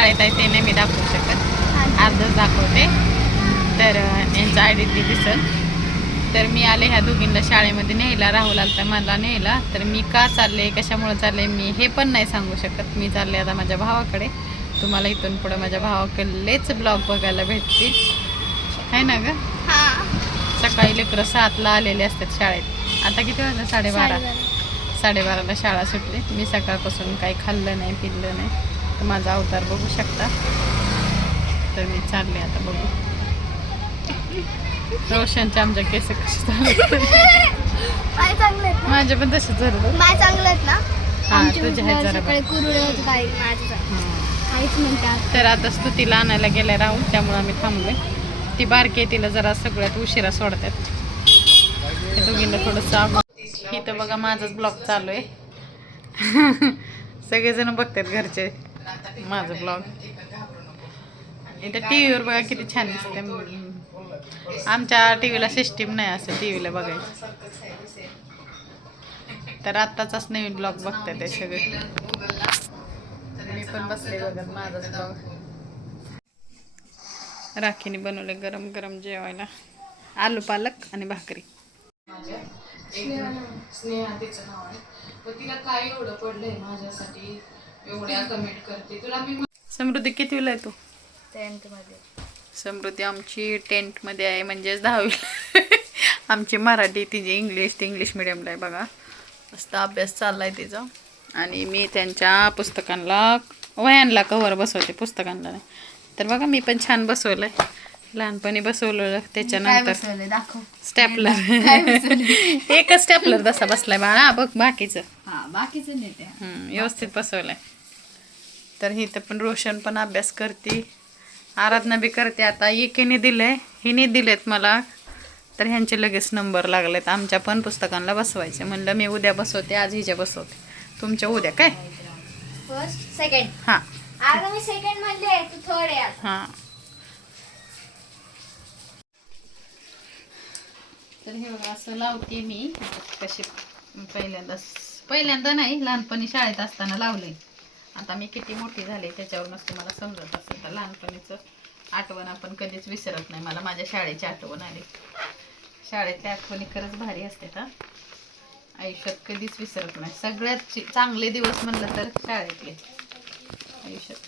शाळेत आहे ते नाही मी दाखवू शकत, अर्धच दाखवते. तर यांचा आय डी दिसेल. तर मी आले ह्या दोघींना शाळेमध्ये न्यायला, राहुल आलता मला न्यायला. तर मी का चालले, कशामुळे चालले मी हे पण नाही सांगू शकत. मी चालले आता माझ्या भावाकडे. तुम्हाला इथून पुढे माझ्या भावाकडलेच ब्लॉग बघायला भेटतील, आहे ना ग. सकाळी लेकरं 7ला आलेले असतात शाळेत. आता किती वाजता? 12:30ला शाळा सुटली. मी सकाळपासून काही खाल्लं नाही, पिल्लं नाही. तर माझा अवतार बघू शकता. तर मी चालले आता, बघू. रोशनचे आमच्या केस कसे झाले. माझे पण तसेच झालं. चांगले आहेत ना. हा, तुझे आहेत जरा. तर आता स्तुतीला आणायला गेलाय राहुल, त्यामुळे आम्ही थांबलोय. ती बारकी तिला जरा सगळ्यात उशिरा सोडतात. ते दोघींना थोडंसं इथं बघा माझाच ब्लॉग चालू आहे. सगळेजण बघतात घरचे माझं ब्लॉग. इथं टी व्हीवर बघा किती छान दिसते. आमच्या टी व्हीला सिस्टीम नाही असं टी व्हीला बघायचं. तर आत्ताचाच नवीन ब्लॉग बघतात ते सगळे. मी पण बसले बघत माझाच ब्लॉग. राखीने बनवले गरम गरम जेवायला आलू पालक आणि भाकरी. स्नेहा तिचं नाव आहे. तर तिला काय एवढं पडलंय माझ्यासाठी, एवढ्या कमेंट करते तुला मी. समृद्धी कितवीला आहे तू? 10th मध्ये. समृद्धी आमची 10th मध्ये आहे, म्हणजेच 10वी. आमची मराठी, तिची इंग्लिश, ती इंग्लिश मिडियमला आहे बघा. मस्त अभ्यास चाललाय तिचा. आणि मी त्यांच्या पुस्तकांना, वह्यांना कव्हर बसवते, पुस्तकांना नाही. तर बघा मी पण छान बसवलंय. लहानपणी बसवलं, त्याच्यानंतर स्टॅपलर. एकच स्टॅपलर तसा बसलाय बाळा. बघ बाकीचं व्यवस्थित बसवलंय. तर हिथं पण रोशन पण अभ्यास करते, आराधना बी करते. आता एकीने दिलंय, हिने दिलेत मला. तर ह्यांचे लगेच नंबर लागलेत. आमच्या पण पुस्तकांना बसवायचे. म्हणलं मी उद्या बसवते, आज हिच्या बसवते. तुमच्या उद्या काय? First second. हां आता मी सेकंड म्हणले, तू थर्ड आहे. हां. तर हे बघा असं लावते मी. कशी पहिल्यांदा नाही, लहानपणी शाळेत असताना लावलंय. आता मी किती मोठी झाले त्याच्यावरूनच तुम्हाला समजत असेल. तर लहानपणीचं आठवण आपण कधीच विसरत नाही. मला माझ्या शाळेची आठवण आली. शाळेतल्या आठवणी खरंच भारी असतात. हा, आयुष्यात कधीच विसरत नाही. सगळ्यात चांगले दिवस म्हणलं तर शाळेतले आयुष्यात.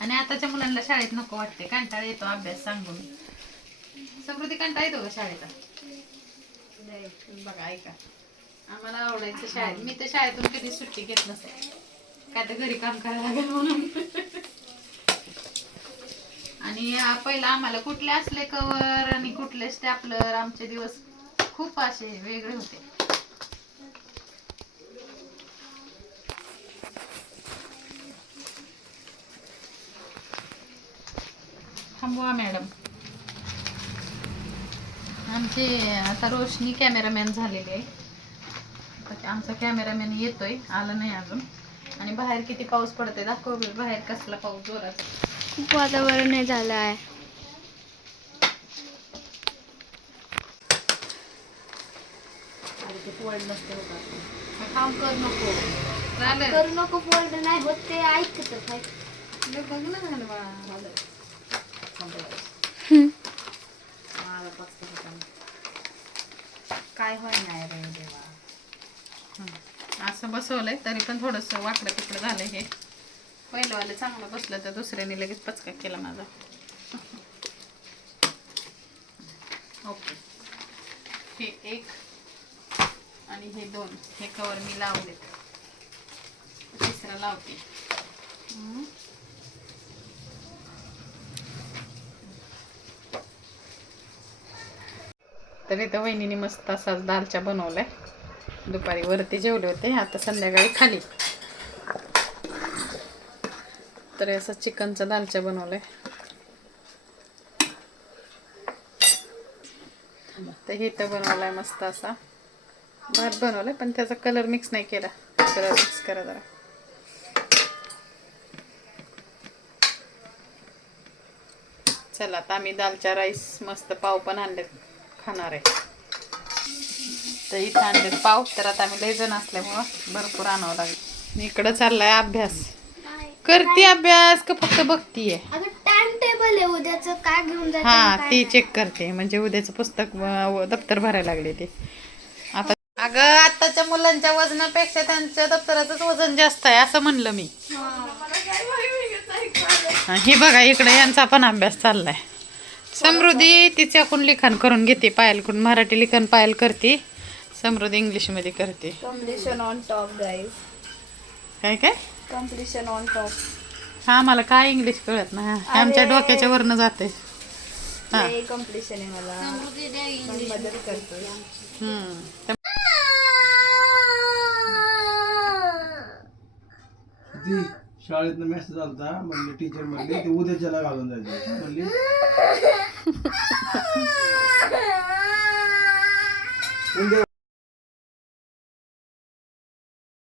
आणि आताच्या मुलांना शाळेत नको वाटते, कंटाळा येतो अभ्यास सांगून. समृद्धी कंटाळा येतो का शाळेचा? बघा ऐका, आम्हाला आवडायचं शाळेत. मी तर शाळेतून कधी सुट्टी घेत नसे, काय तर घरी काम करायला लागेल म्हणून. आणि पहिला आम्हाला कुठले असले कवर आणि कुठले स्टॅपलर, आमचे दिवस खूप असे वेगळे होते. थांबवा मॅडम. आमचे आता रोशनी कॅमेरामॅन झालेले आहे. आमचा कॅमेरामॅन येतोय, आला नाही अजून. आणि बाहेर किती पाऊस पडतोय दाखव बाहेर, कसला पाऊस जोराचा. खूप वातावरण नाही झालं आहे. फोल्ड नसते होता, काम कर नको, करू नको. फोल्ड नाही होत ते, ऐकत बघ ना झालं बाळा. काय होय नाही रे देवा. असं बसवलंय तरी पण थोडंसं वाकडं तिकडं झालंय. हे पहिलंवालं चांगलं बसलं तर दुसऱ्याने लगेच पचका केला माझा. ओके, हे एक आणि हे 2 हे कवर मी लावले. तिसरं लावते. तर इथं वहिनीने मस्त असाच दालचा बनवलाय. दुपारी वरती जेवले होते, आता संध्याकाळी खाली. तर असं चिकनचा दालचा बनवलाय. तर इथं बनवलाय मस्त असा भात बनवलाय, पण त्याचा कलर मिक्स नाही केला. कलर मिक्स करा जरा. चला आता आम्ही दालचा राईस, मस्त पाव पण आणले, खाणार आहे. तर इथं आणलेत पाव. तर आता आम्ही लय जण असल्यामुळं भरपूर आणावं लागेल. इकडं चाललाय अभ्यास. करते अभ्यास का फक्त बघतीये? अगं टाइम टेबल आहे उद्याचं, काय घेऊन जायचं हा आणि काय ते नाही. चेक करते म्हणजे उद्याचं पुस्तक दप्तर भरायला लागले ते आता. अगं आताच्या मुलांच्या वजनापेक्षा त्यांच्या दप्तराचंच वजन जास्त आहे असं म्हणलं मी. हे बघा इकडे यांचा पण अभ्यास चाललाय. समृद्धी तिच्याकडून लिखाण करून घेते, पायलकडून मराठी लिखाण पायल करते, समृद्धी इंग्लिश मध्ये करते. Completion on top guys. काय काय कम्प्लिशन ऑन टॉप. हा मला काय इंग्लिश कळत ना, आमच्या डोक्याच्या वरनं जाते. हा कम्प्लिशन आहे मला. मदत करते. ती शाळेतनं मेसेज आलता, म्हणले टीचर म्हणले ते उद्याच्याला घालून जायचं म्हणली. उद्या